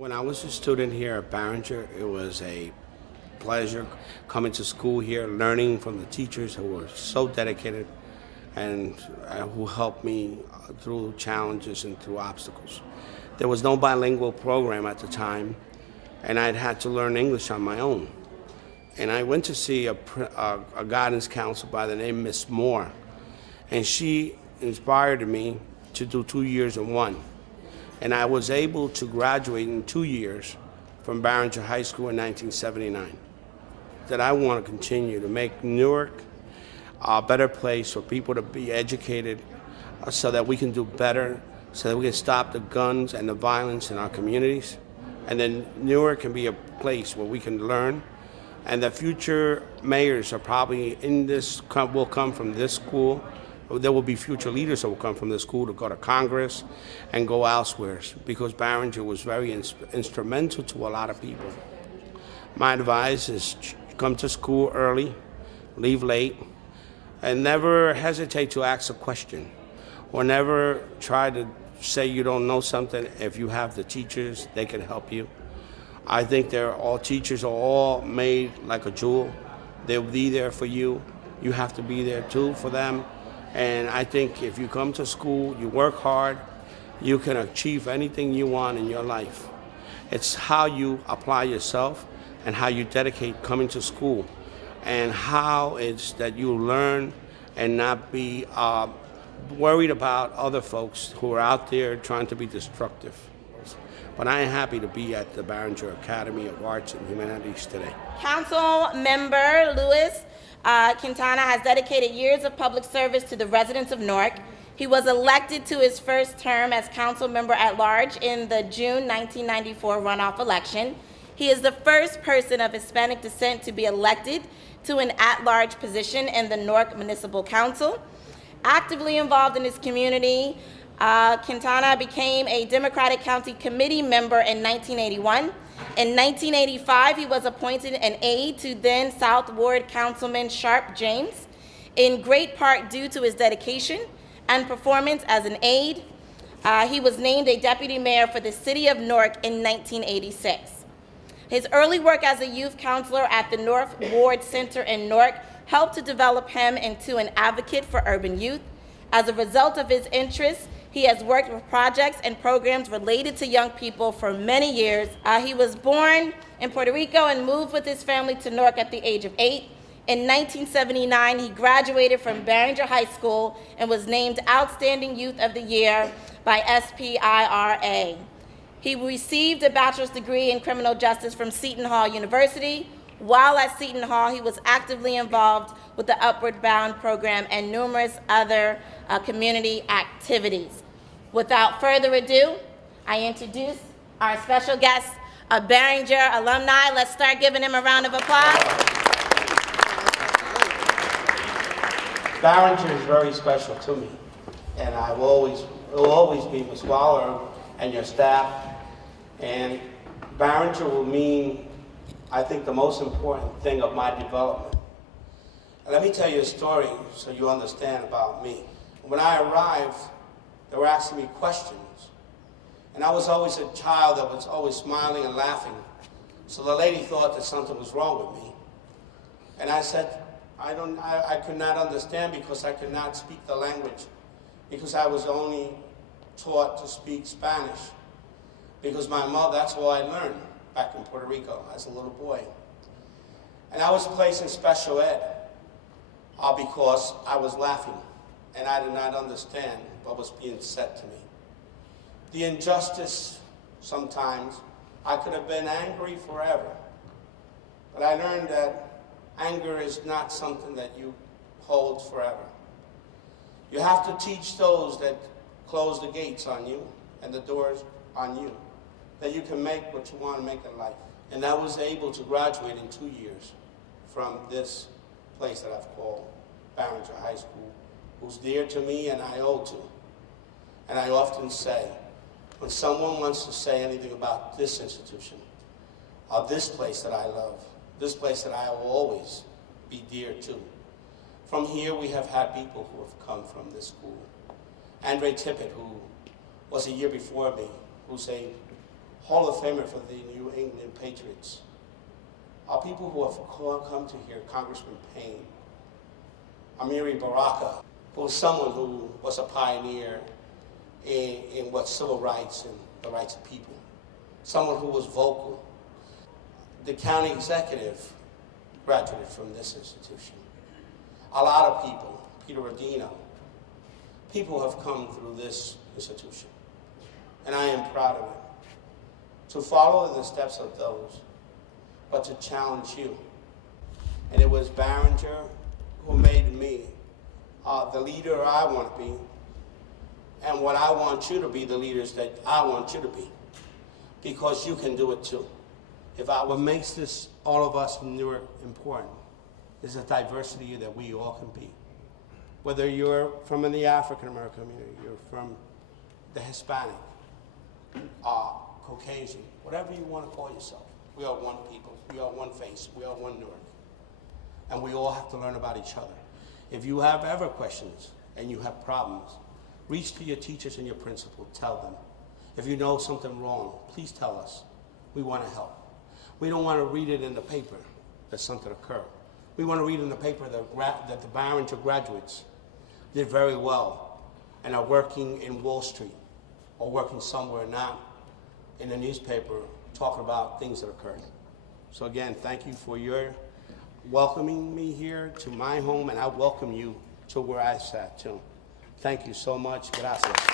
When I was a student here at Barringer, it was a pleasure coming to school here, learning from the teachers who were so dedicated and who helped me through challenges and through obstacles. There was no bilingual program at the time, and I'd had to learn English on my own. And I went to see a guidance counselor by the name of Miss Moore, and she inspired me to do 2 years in one. And I was able to graduate in 2 years from Barringer High School in 1979. That I want to continue to make Newark a better place for people to be educated so that we can do better, so that we can stop the guns and the violence in our communities. And then Newark can be a place where we can learn. And the future mayors are probably will come from this school. There will be future leaders that will come from the school to go to Congress and go elsewhere, because Barringer was very instrumental to a lot of people. My advice is come to school early, leave late, and never hesitate to ask a question, or never try to say you don't know something. If you have the teachers, they can help you. I think teachers are all made like a jewel. They'll be there for you. You have to be there too for them. And I think if you come to school, you work hard, you can achieve anything you want in your life. It's how you apply yourself and how you dedicate coming to school, and how it's that you learn and not be worried about other folks who are out there trying to be destructive. But I am happy to be at the Barringer Academy of Arts and Humanities today. Council Member Luis Quintana has dedicated years of public service to the residents of Newark. He was elected to his first term as council member at large in the June 1994 runoff election. He is the first person of Hispanic descent to be elected to an at-large position in the Newark Municipal Council. Actively involved in his community, Quintana became a Democratic County Committee member in 1981. In 1985, he was appointed an aide to then South Ward Councilman Sharp James, in great part due to his dedication and performance as an aide. He was named a deputy mayor for the city of Newark in 1986. His early work as a youth counselor at the North Ward Center in Newark helped to develop him into an advocate for urban youth. As a result of his interests, he has worked with projects and programs related to young people for many years. He was born in Puerto Rico and moved with his family to Newark at the age of 8. In 1979, he graduated from Barringer High School and was named Outstanding Youth of the Year by SPIRA. He received a bachelor's degree in criminal justice from Seton Hall University. While at Seton Hall, he was actively involved with the Upward Bound program and numerous other community activities. Without further ado, I introduce our special guest, a Barringer alumni. Let's start giving him a round of applause. Barringer is very special to me, and it will always be Ms. Waller and your staff. And Barringer will mean, I think, the most important thing of my development. And let me tell you a story so you understand about me. When I arrived, they were asking me questions. And I was always a child that was always smiling and laughing. So the lady thought that something was wrong with me. And I said, I could not understand because I could not speak the language, because I was only taught to speak Spanish. Because my mother, that's all I learned back in Puerto Rico as a little boy. And I was placed in special ed because I was laughing and I did not understand what was being said to me. The injustice, sometimes, I could have been angry forever. But I learned that anger is not something that you hold forever. You have to teach those that close the gates on you and the doors on you, that you can make what you want to make in life. And I was able to graduate in 2 years from this place that I've called Barringer High School, who's dear to me and I owe to. And I often say, when someone wants to say anything about this institution, or this place that I love, this place that I will always be dear to, from here we have had people who have come from this school. Andre Tippett, who was a year before me, who's a Hall of Famer for the New England Patriots. Our people who have come to hear Congressman Payne, Amiri Baraka, who was someone who was a pioneer in what civil rights and the rights of people, someone who was vocal. The county executive graduated from this institution. A lot of people, Peter Rodino, people have come through this institution, and I am proud of it. To follow in the steps of those, but to challenge you. And it was Barringer who made me the leader I want to be, and what I want you to be, the leaders that I want you to be, because you can do it too. What makes this, all of us in Newark, important is the diversity that we all can be. Whether you're from the African American community, you're from the Hispanic, Caucasian, whatever you want to call yourself. We are one people, we are one face, we are one Newark. And we all have to learn about each other. If you have ever questions and you have problems, reach to your teachers and your principal, tell them. If you know something wrong, please tell us. We want to help. We don't want to read it in the paper that something occurred. We want to read in the paper that the Barringer graduates did very well and are working in Wall Street or working somewhere not in the newspaper talking about things that occurred. So again, thank you for your welcoming me here to my home, and I welcome you to where I sat too. Thank you so much. Gracias.